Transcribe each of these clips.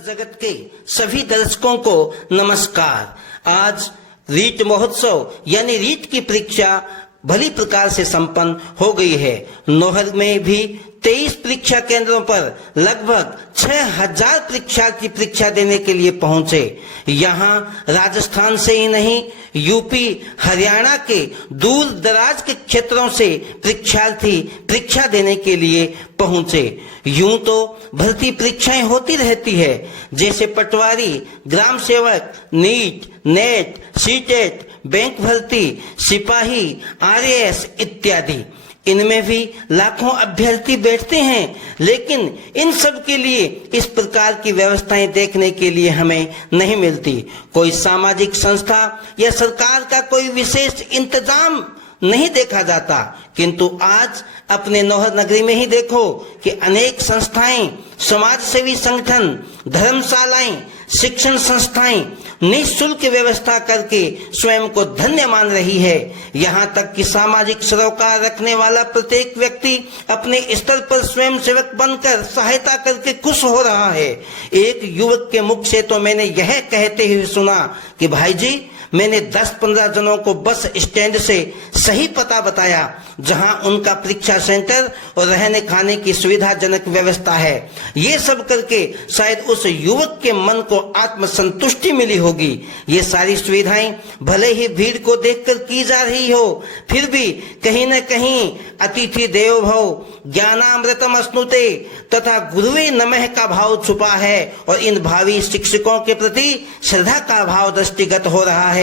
जगत के सभी दर्शकों को नमस्कार। आज रीट महोत्सव यानी रीट की परीक्षा भली प्रकार से संपन्न हो गई है। नौहर में भी 23 परीक्षा केंद्रों पर लगभग 6000 परीक्षार्थी परीक्षा देने के लिए पहुंचे। यहाँ राजस्थान से ही नहीं, यूपी, हरियाणा के दूर दराज के क्षेत्रों से परीक्षार्थी परीक्षा देने के लिए पहुंचे। यूं तो भर्ती परीक्षाएं होती रहती है, जैसे पटवारी, ग्राम सेवक, नीट, नेट, सीटेट, बैंक भर्ती, सिपाही, आरएएस इत्यादि। इनमें भी लाखों अभ्यर्थी बैठते हैं, लेकिन इन सब के लिए इस प्रकार की व्यवस्थाएं देखने के लिए हमें नहीं मिलती। कोई सामाजिक संस्था या सरकार का कोई विशेष इंतजाम नहीं देखा जाता। किंतु आज अपने नौहर नगरी में ही देखो कि अनेक संस्थाएं, समाज सेवी संगठन, धर्मशालाएं, शिक्षण संस्थाएं निःशुल्क व्यवस्था करके स्वयं को धन्य मान रही है। यहाँ तक कि सामाजिक सरोकार रखने वाला प्रत्येक व्यक्ति अपने स्तर पर स्वयं सेवक बनकर सहायता करके खुश हो रहा है। एक युवक के मुख से तो मैंने यह कहते हुए सुना कि भाई जी, मैंने 10-15 जनों को बस स्टैंड से सही पता बताया जहां उनका परीक्षा सेंटर और रहने खाने की सुविधाजनक व्यवस्था है। ये सब करके शायद उस युवक के मन को आत्मसंतुष्टि मिली होगी। ये सारी सुविधाएं भले ही भीड़ को देखकर की जा रही हो, फिर भी कहीं न कहीं अतिथि देवो भव, ज्ञानामृतम अश्नुते तथा गुरुवे नमः का भाव छुपा है और इन भावी शिक्षकों के प्रति श्रद्धा का भाव दृष्टिगत हो रहा है।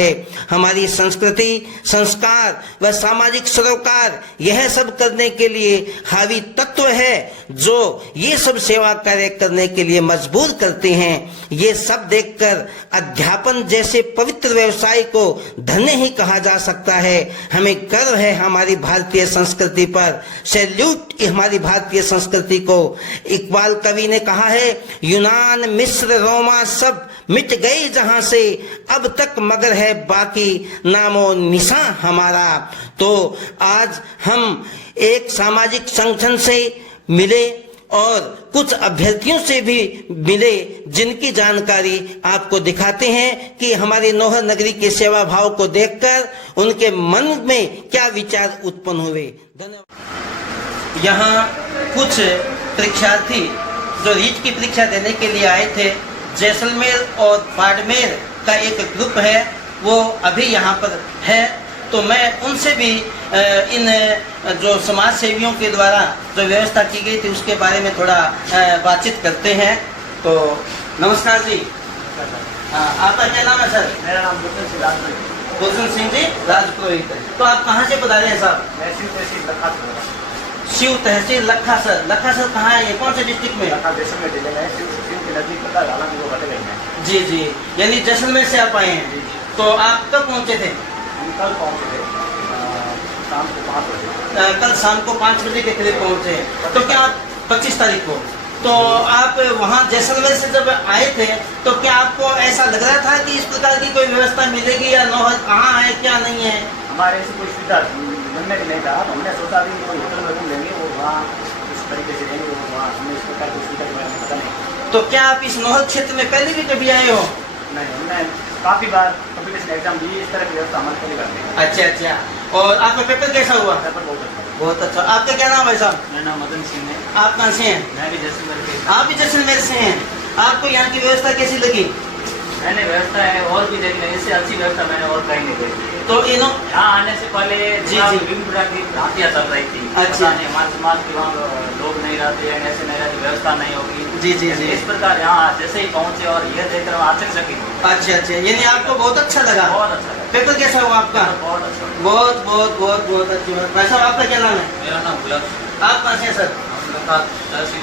हमारी संस्कृति, संस्कार व सामाजिक सरोकार यह सब करने के लिए हावी तत्व है जो ये सब सेवा कार्य करने के लिए मजबूर करते हैं। ये सब देखकर अध्यापन जैसे पवित्र व्यवसाय को धन्य ही कहा जा सकता है। हमें गर्व है हमारी भारतीय संस्कृति पर। सैल्यूट हमारी भारतीय संस्कृति को। इकबाल कवि ने कहा है, यूनान, मिस्र, रोमा सब मिट गए जहां से, अब तक मगर है बाकी नामो निशान हमारा। तो आज हम एक सामाजिक संगठन से मिले और कुछ अभ्यर्थियों से भी मिले, जिनकी जानकारी आपको दिखाते हैं कि हमारी नौहर नगरी के सेवा भाव को देखकर उनके मन में क्या विचार उत्पन्न हुए। धन्यवाद। यहाँ कुछ परीक्षार्थी जो रीट की परीक्षा देने के लिए आए थे, जैसलमेर और बाड़मेर का एक ग्रुप है, वो अभी यहाँ पर है। तो मैं उनसे भी इन जो समाज सेवियों के द्वारा जो व्यवस्था की गई थी उसके बारे में थोड़ा बातचीत करते हैं। तो नमस्कार जी, आपका क्या नाम है सर? मेरा नाम गुलशन सिंह जी राजपुरोहित। तो आप कहाँ से पधारे हैं साहब? मैं शिव तहसील लखा शिव तहसील लखा सर। लखा सर कहाँ है, ये कौन से डिस्ट्रिक्ट में? जैसलमेर जिले में शिव के नजदीक पता है, हालांकि वो बटे में। जी जी, यानी जैसलमेर से आप आए हैं। तो आप कब पहुँचे थे? कल पहुँचे थे शाम को 5 बजे। कल शाम को 5 बजे के करीब पहुँचे। तो क्या आप 25 तारीख को, तो आप वहाँ जैसलमेर से जब आए थे तो क्या आपको ऐसा लग रहा था कि इस प्रकार की कोई व्यवस्था मिलेगी या नौहर कहाँ है क्या नहीं है? हमारे ऐसी कोई सुविधा मिलने की नहीं था। हमने सोचा भी कोई होटल में रूम लेंगे, वो वहाँ इस तरीके से लेंगे, वो वहाँ हमें इस प्रकार की सुविधा के बारे में पता नहीं। तो क्या आप इस नौहर क्षेत्र में पहले भी कभी आए हो? नहीं, हमने काफ़ी बार कॉम्पिटिशन एग्जाम दी, इस तरह की व्यवस्था हमारे पहले करते हैं। अच्छा अच्छा। और आपका पेपर कैसा हुआ? पेपर बहुत अच्छा। बहुत अच्छा। आपका क्या नाम है साहब? मेरा नाम मदन सिंह है। आप कहाँ से हैं? मैं भी जैसलमेर से। आप भी जैसलमेर से हैं। आपको यहाँ की व्यवस्था कैसी लगी? मैंने व्यवस्था है और भी देखी, इससे अच्छी व्यवस्था मैंने और कहीं नहीं देखी। तो इन्हों यहाँ आने से पहले जी विभिन्न प्रकार की भ्रांतियाँ चल रही थी। अच्छा। हमारे समाज के वहाँ लोग नहीं रहते हैं, ऐसे नहीं रहते, व्यवस्था नहीं होगी। जी जी जी। इस प्रकार यहाँ जैसे ही पहुँचे और ये देख रहे आश्चर्यचकित हो। अच्छा अच्छा, यानी आपको बहुत अच्छा लगा? बहुत अच्छा लगा। पेपर कैसा हुआ आपका? बहुत अच्छा। बहुत बहुत बहुत बहुत अच्छी बात। भाई साहब आपका क्या नाम है? मेरा नाम गुलाब। आप कहाँ से हैं सर?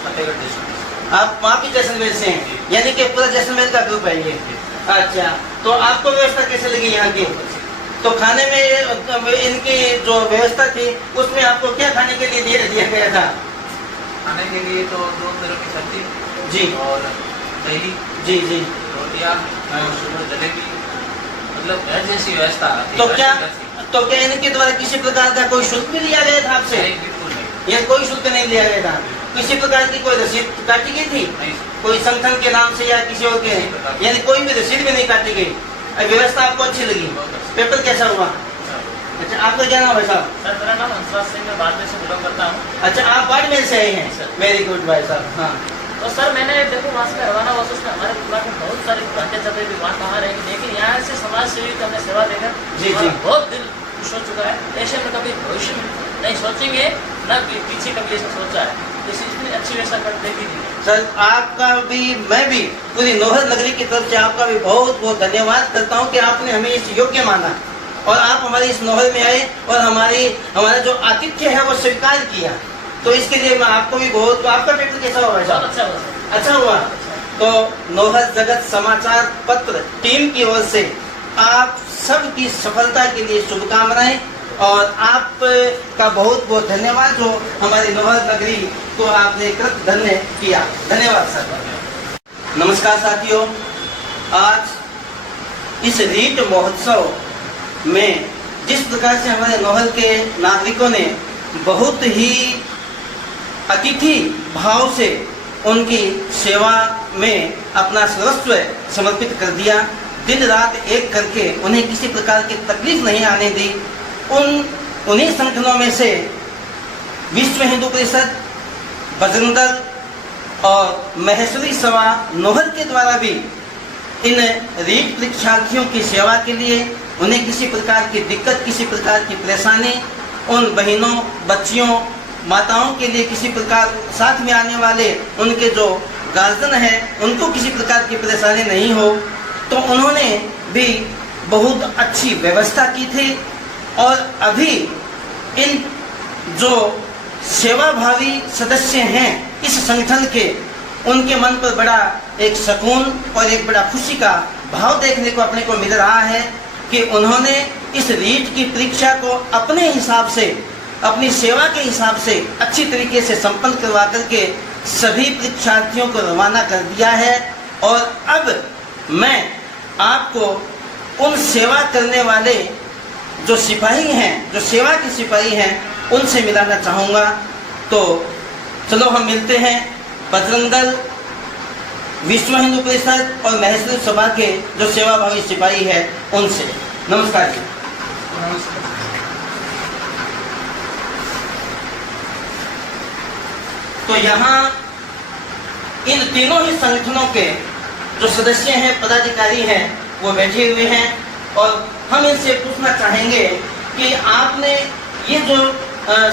फतेहगढ़ डिस्ट्रिक्ट। आप वहाँ भी जैसलमेर से हैं, यानी कि पूरा जैसलमेर का ग्रुप है ये। अच्छा, तो आपको व्यवस्था कैसे लगी यहाँ की? तो खाने में इनकी जो व्यवस्था थी उसमें आपको क्या खाने के लिए दिया गया था? खाने के लिए तो 2 तरह की सब्जी जी और दही, जी जी, रोटियाँ, जलेबी, मतलब जैसी व्यवस्था। तो क्या इनके द्वारा किसी प्रकार का कोई शुल्क भी लिया गया था आपसे? बिल्कुल नहीं, ये कोई शुल्क नहीं लिया गया था। किसी प्रकार की कोई रसीद काटी गई थी? नहीं। कोई संगठन के नाम से या किसी और के, यानी कोई भी रसीद भी नहीं काटी गई। व्यवस्था आपको अच्छी लगी? पेपर कैसा हुआ? अच्छा, आपका क्या नाम है साहब? सर मेरा नाम हंसराज सिंह, मैं बाड़मेर से बिलोंग करता हूँ। अच्छा, आप बाड़मेर से आए हैं? वेरी गुड भाई साहब। हाँ, तो सर मैंने देखो वहाँ से रवाना हुआ, उसमें हमारे ब्लॉक में बहुत सारी बातें चल रही थी, वहाँ कहाँ रहेगी, लेकिन यहाँ से समाज सेवी को हमने सेवा देकर जी, हमारा जी। बहुत दिल खुश हो चुका है। ऐसे में कभी भविष्य में नहीं सोचेंगे, न पीछे कभी ऐसा सोचा है, जैसे इतनी अच्छी व्यवस्था कर देगी थी। सर आपका भी, मैं भी पूरी नौहर नगरी की तरफ से आपका भी बहुत बहुत धन्यवाद करता हूँ कि आपने हमें इस योग्य माना और आप हमारी इस नौहर में आए और हमारा जो आतिथ्य है वो स्वीकार किया। तो इसके लिए मैं आपको भी बहुत। आपका पेपर कैसा हुआ भाई साहब? बहुत अच्छा हुआ। अच्छा हुआ। तो नौहर जगत समाचार पत्र टीम की ओर से आप सबकी सफलता के लिए शुभकामनाएं और आपका बहुत बहुत धन्यवाद जो हमारी नौहर नगरी को आपने कृत धन्य किया। धन्यवाद सर। नमस्कार साथियों, आज इस रीट महोत्सव में जिस प्रकार से हमारे नौहर के नागरिकों ने बहुत ही अतिथि भाव से उनकी सेवा में अपना सर्वस्व समर्पित कर दिया, दिन रात एक करके उन्हें किसी प्रकार की तकलीफ नहीं आने दी, उन्हीं संगठनों में से विश्व हिंदू परिषद, बजरंग दल और महेश्वरी सभा नौहर के द्वारा भी इन रीट परीक्षार्थियों की सेवा के लिए, उन्हें किसी प्रकार की दिक्कत, किसी प्रकार की परेशानी, उन बहनों, बच्चियों, माताओं के लिए किसी प्रकार साथ में आने वाले उनके जो गार्जियन हैं उनको किसी प्रकार की परेशानी नहीं हो, तो उन्होंने भी बहुत अच्छी व्यवस्था की थी। और अभी इन जो सेवाभावी सदस्य हैं इस संगठन के, उनके मन पर बड़ा एक सुकून और एक बड़ा खुशी का भाव देखने को अपने को मिल रहा है कि उन्होंने इस रीट की परीक्षा को अपने हिसाब से, अपनी सेवा के हिसाब से अच्छी तरीके से संपन्न करवा करके सभी परीक्षार्थियों को रवाना कर दिया है। और अब मैं आपको उन सेवा करने वाले जो सिपाही हैं, जो सेवा के सिपाही हैं, उनसे मिलाना चाहूँगा। तो चलो हम मिलते हैं बजरंग दल, विश्व हिंदू परिषद और महेश्वरी सभा के जो सेवाभावी सिपाही है उनसे। नमस्कार जी। तो यहाँ इन तीनों ही संगठनों के जो सदस्य हैं, पदाधिकारी हैं, वो बैठे हुए हैं और हम इनसे पूछना चाहेंगे कि आपने ये जो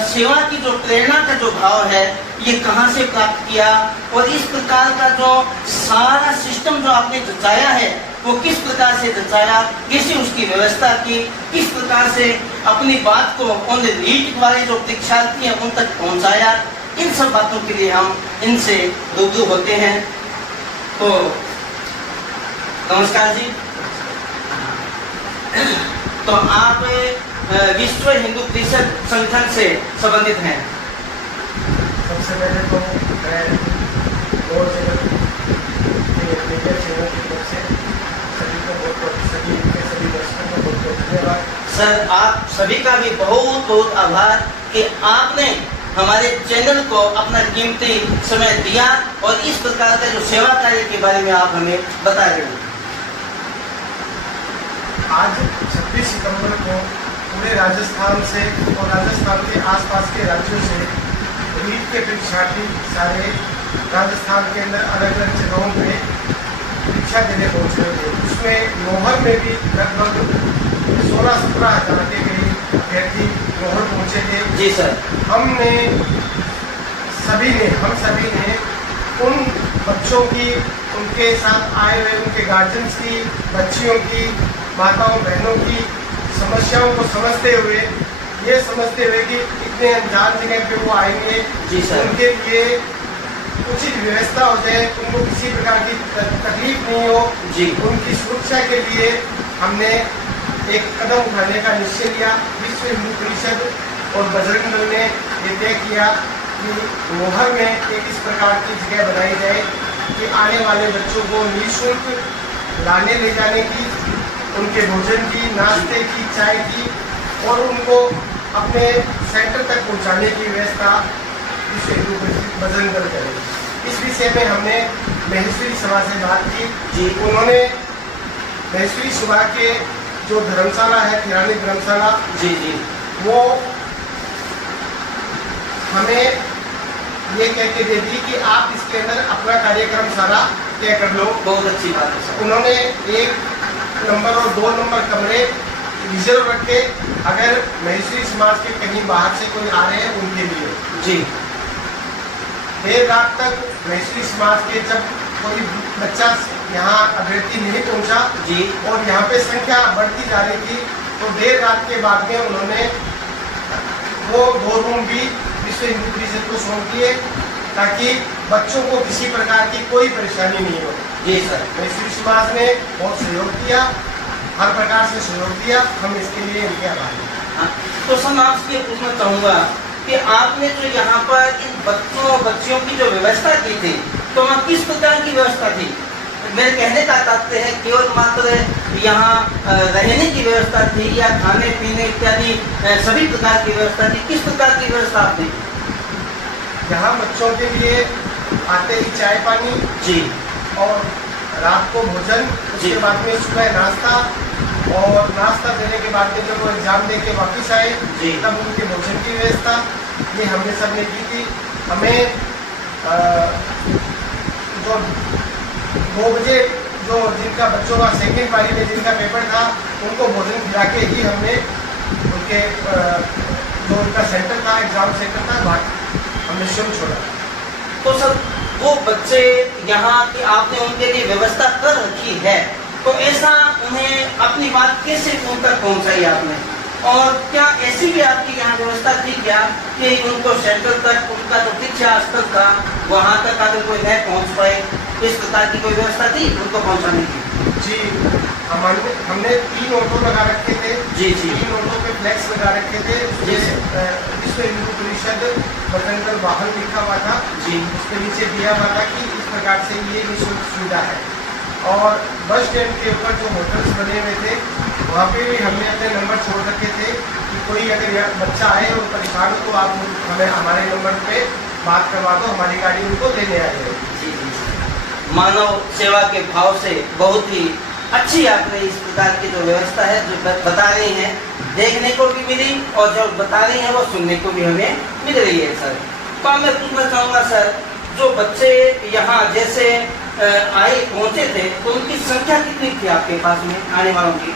सेवा की जो प्रेरणा का जो भाव है ये कहाँ से प्राप्त किया और इस प्रकार का जो सारा सिस्टम जो आपने रचाया है वो किस प्रकार से रचाया, कैसे उसकी व्यवस्था की, किस प्रकार से अपनी बात को उन रीट वाले जो परीक्षार्थी हैं उन तक पहुँचाया, इन सब बातों के लिए हम इनसे रूबरू होते हैं। तो नमस्कार जी। तो आप विश्व हिंदू परिषद संगठन से संबंधित हैं। सबसे पहले तो मैं गौर जगत के मीडिया चैनल की तरफ से सभी दर्शकों को बहुत बहुत धन्यवाद। सर आप सभी का भी बहुत बहुत आभार कि आपने हमारे चैनल को अपना कीमती समय दिया और इस प्रकार का जो सेवा कार्य के बारे में आप हमें बता रहे हैं। आज 26 सितंबर को पूरे राजस्थान से और राजस्थान के आसपास के राज्यों से रीट के परीक्षार्थी सारे राजस्थान के अंदर अलग अलग जगहों पे परीक्षा देने पहुँचे थे। उसमें नौहर में भी लगभग 16-17 हज़ार के करीब अभ्यर्थी नौहर पहुँचे थे। जी सर। हम सभी ने उन बच्चों की, उनके साथ आए हुए उनके गार्जियंस की, बच्चियों की, माताओं बहनों की समस्याओं को समझते हुए, ये समझते हुए कि इतने अनजान जगह पे वो आएंगे, जी सर, उनके लिए उचित व्यवस्था हो जाए, उनको किसी प्रकार की तकलीफ नहीं हो, जी, उनकी सुरक्षा के लिए हमने एक कदम उठाने का निश्चय लिया। विश्व हिंदू परिषद और बजरंग दल ने ये तय किया कि नौहर में एक इस प्रकार की जगह बनाई जाए कि आने वाले बच्चों को निःशुल्क लाने ले जाने की, उनके भोजन की, नाश्ते की, चाय की और उनको अपने सेंटर तक पहुंचाने की व्यवस्था विश्व हिंदू परिषद बजरंग दल करेगी। इस विषय में हमने महेश्वरी सभा से बात की। जी। उन्होंने महेश्वरी सभा के जो धर्मशाला है, किरानी धर्मशाला, जी जी वो हमें ये कह के दे दी कि आप इसके अंदर अपना कार्यक्रम सारा तय कर लो। बहुत अच्छी बात है सर। उन्होंने 1 नंबर और 2 नंबर कमरे रिजर्व रखे, अगर महेश्वरी समाज के कहीं बाहर से कोई आ रहे हैं उनके लिए। जी। देर रात तक महेश्वरी समाज के जब कोई बच्चा यहाँ अभ्यर्थी नहीं पहुँचा जी। और यहाँ पे संख्या बढ़ती जा रही थी, तो देर रात के बाद में उन्होंने वो 2 रूम भी विश्व हिंदू परिषद को सौंप दिए, ताकि बच्चों को किसी प्रकार की कोई परेशानी नहीं हो। जी सर। महेश्वरी समाज ने बहुत सहयोग किया, हर प्रकार से सहयोग दिया, हम इसके लिए इनके आभारी हैं। हाँ, तो सर मैं आपसे ये पूछना चाहूँगा कि आपने जो यहाँ पर इन बच्चों और बच्चियों की जो व्यवस्था की थी, तो वहाँ किस प्रकार की व्यवस्था थी? मेरे कहने का तात्पर्य है केवल मात्र यहाँ रहने की व्यवस्था थी या खाने पीने इत्यादि सभी प्रकार की व्यवस्था थी? किस प्रकार की व्यवस्था आपने? यहाँ बच्चों के लिए आते ही चाय पानी जी। और रात को भोजन, उसके बाद में सुबह नाश्ता, और नाश्ता देने के बाद में जब वो एग्जाम दे के वापस आए जी। तब उनके भोजन की व्यवस्था ये हमने सबने की थी। हमें जो 2 बजे जो जिनका बच्चों का सेकेंड पारी में जिनका पेपर था, उनको भोजन खिला के ही हमने उनके जो उनका सेंटर था, एग्जाम सेंटर था, वहाँ हमने शुरू छोड़ा। तो सर वो बच्चे यहाँ की आपने उनके लिए व्यवस्था कर रखी है, तो ऐसा उन्हें अपनी बात कैसे उन तक पहुँचाई आपने? और क्या ऐसी भी आपकी यहाँ व्यवस्था थी क्या कि उनको सेंटर तक उनका जो शिक्षा स्थल था वहाँ तक अगर कोई नहीं पहुँच पाए, इस प्रकार की कोई व्यवस्था थी उनको पहुँचाने की? जी, हमने 3 ऑटो लगा रखे थे। जी जी। 3 ऑटो पे फ्लैक्स लगा रखे थे, विश्व हिंदू परिषद बटन वाहन लिखा हुआ था जी। उसके नीचे दिया हुआ था कि इस प्रकार से ये निःशुल्क सुविधा है। और बस स्टैंड के ऊपर जो होटल्स बने हुए थे, वहाँ पे भी हमने अपने नंबर छोड़ रखे थे कि कोई अगर बच्चा आए और परेशान हो तो आप हमें हमारे नंबर पे बात करवा दो, हमारी गाड़ी उनको देने आ जाएगी। जी जी। मानव सेवा के भाव से बहुत ही अच्छी आपने इस प्रकार की जो व्यवस्था है जो बता रही हैं, देखने को भी मिली और जो बता रही हैं वो सुनने को भी हमें मिल रही है सर। तो मैं पूछना चाहूँगा सर, जो बच्चे यहाँ जैसे आए पहुँचे थे, तो उनकी संख्या कितनी थी आपके पास में आने वालों की?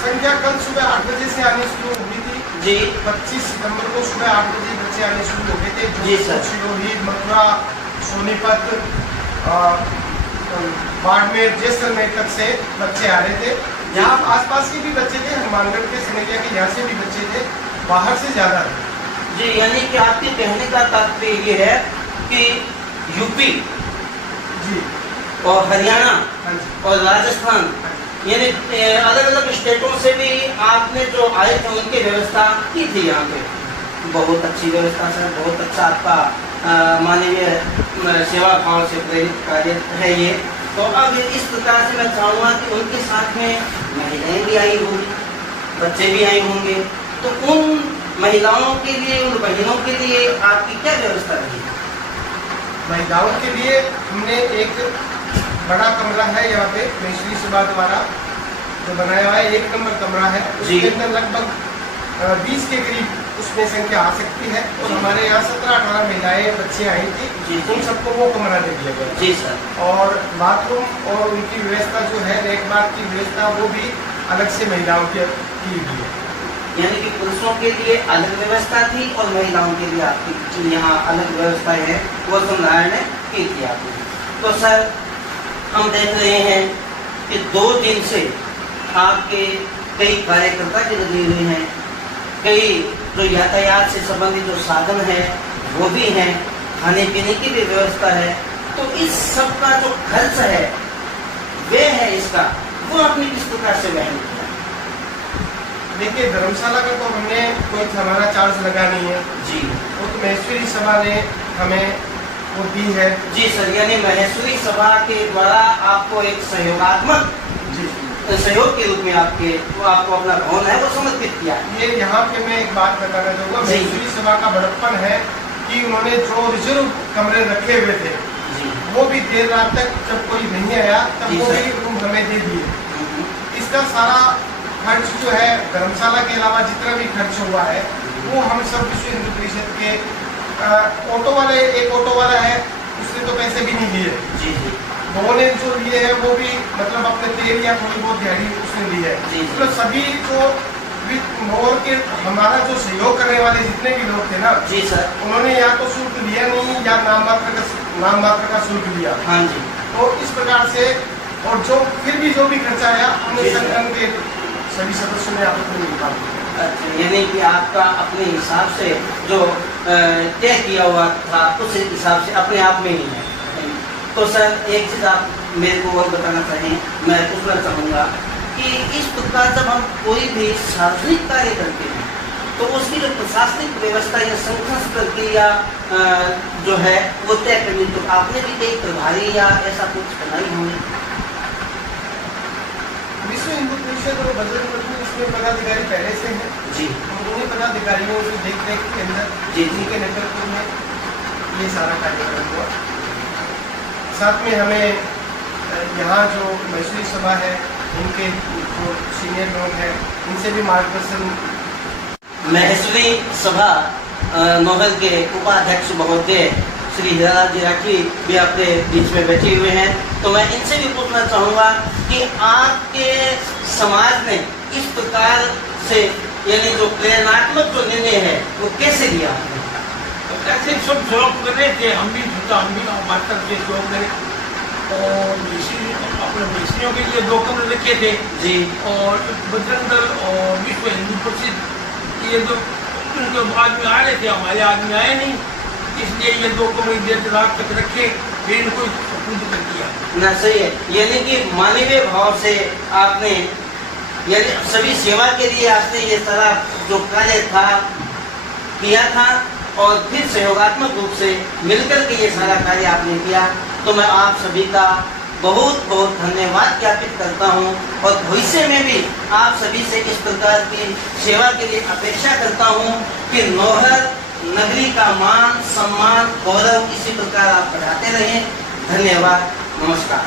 संख्या कल सुबह 8 बजे से आनी शुरू हुई थी जी। 25 सितंबर को सुबह 8 बजे बच्चे आने शुरू हो गए थे। जी सर। सिरोही, मथुरा, सोनीपत, बाड़मेर, जैसलमेर तक से बच्चे आ रहे थे। यहाँ आसपास के भी बच्चे थे, हनुमानगढ़ के सिमरिया के यहाँ से भी बच्चे थे, बाहर से ज़्यादा थे। जी, यानी कि आपके कहने का तात्पर्य ये है कि यूपी जी और हरियाणा हाँ जी और राजस्थान यानी अलग अलग स्टेटों से भी आपने जो आए थे उनकी व्यवस्था की थी यहाँ पे। बहुत अच्छी व्यवस्था सर, बहुत अच्छा आपका मानवीय सेवा भाव से प्रेरित कार्य है ये। तो अब इस प्रकार से मैं चाहूँगा कि उनके साथ में महिलाएं भी आई होंगी, बच्चे भी आए होंगे, तो उन महिलाओं के लिए, उन बहनों के लिए आपकी क्या व्यवस्था रही? महिलाओं के लिए हमने एक बड़ा कमरा है यहाँ पे महेश्वरी सभा द्वारा जो बनाया हुआ है, 1 नंबर कमरा है। उसके अंदर लगभग 20 के करीब उसमें संख्या आ सकती है। और हमारे यहाँ 17-18 महिलाएं बच्चे आई थी, उन सबको वो कमरा दे दिया गया। जी सर। और बाथरूम और उनकी व्यवस्था जो है, एक बार की व्यवस्था, वो भी अलग से महिलाओं की हुई है। यानी कि पुरुषों के लिए अलग व्यवस्था थी और महिलाओं के लिए आपकी यहाँ अलग व्यवस्था है, वो संधारण ने की थी आपने। तो सर हम देख रहे हैं कि 2 दिन से आपके कई कार्यकर्ता की लगी हुई हैं, कई जो यातायात से संबंधित जो साधन है वो भी हैं, खाने पीने की भी व्यवस्था है। तो इस सब का जो खर्च है वे है इसका, वो आपने किस प्रकार से वहन किया? देखिए, धर्मशाला का तो हमने कोई हमारा चार्ज लगा नहीं है जी। वो तो महेश्वरी सभा ने हमें वो दी है। जी सर, यानी महेश्वरी सभा के द्वारा आपको एक सहयोगात्मक जी सहयोग के रूप में आपको अपना भवन है वो समर्पित किया। ये यहाँ पे मैं एक बात बताना चाहूँगा, जी। महेश्वरी सभा का बड़प्पन है कि उन्होंने जो रिजर्व कमरे रखे हुए थे जी वो भी देर रात तक जब कोई नहीं आया तब जी वो सर। भी रूम हमें दे दिए। इसका सारा खर्च जो है धर्मशाला के अलावा जितना भी खर्च हुआ है वो हम सब विश्व हिंदू परिषद के ऑटो वाले, एक ऑटो वाला है उसने तो पैसे भी नहीं दिए, जी जी वो ने जो लिए है वो भी मतलब अपने तेल या थोड़ी बहुत दिहाड़ी उसने ली है। जी, जी। मतलब सभी जो नौहर के हमारा जो सहयोग करने वाले जितने भी लोग थे ना, जी सर। उन्होंने या तो शुल्क लिया नहीं या नाम मात्र का शुल्क लिया। हाँ जी तो इस प्रकार से और जो फिर भी जो भी खर्चा आया हमने जी, सर। संगठन के सभी सदस्यों ने आपस में निकाल दिया। अच्छा, यानी कि आपका अपने हिसाब से जो तय किया हुआ था उस हिसाब से अपने आप में ही है। तो सर एक चीज़ आप मेरे को और बताना चाहें, मैं पूछना चाहूँगा कि इस प्रकार जब हम कोई भी सार्वजनिक कार्य करते हैं तो उसकी जो प्रशासनिक व्यवस्था या संगठन प्रक्रिया जो है वो तय करनी, तो आपने भी कई प्रभारी या ऐसा कुछ बनाई होंगी? विश्व हिंदू परिषद और बजरंग दल में इसमें पदाधिकारी पहले से हैं। जी हम उन्हीं पदाधिकारियों की देख रेख के अंदर जी। उनके नेतृत्व में ये सारा कार्यक्रम हुआ। साथ में हमें यहाँ जो मैसूरी सभा है उनके जो सीनियर लोग हैं उनसे भी मार्गदर्शन। महेश्वरी सभा नोहर के उपाध्यक्ष महोदय श्री हीरालाल जी राठी भी आपके बीच में बैठे हुए हैं, तो मैं इनसे भी पूछना चाहूँगा कि आपके समाज ने इस प्रकार से यानी जो प्रेरणात्मक जो निर्णय है वो कैसे लिया आपने? ऐसे सब जॉब कर रहे थे, हम भी सोचा हम भी हमारे तरफ से जॉब करें और अपने मिस्त्रियों के लिए 2 कमरे रखे थे जी और बजरंग दल और विश्व हिंदू परिषद ये दो उनके आदमी आ रहे थे, हमारे आदमी आए नहीं, इसलिए ये 2 कमरे देर रात तक रखे, फिर इनको सुपुर्द कर दिया। ना सही है, यानी कि मानवीय भाव से आपने यानी सभी सेवा के लिए आपने ये सारा जो कार्य था किया था और फिर सहयोगात्मक रूप से मिलकर के ये सारा कार्य आपने किया, तो मैं आप सभी का बहुत बहुत धन्यवाद ज्ञापित करता हूँ और भविष्य में भी आप सभी से इस प्रकार की सेवा के लिए अपेक्षा करता हूँ कि नौहर नगरी का मान सम्मान गौरव इसी प्रकार आप बढ़ाते रहें। धन्यवाद, नमस्कार।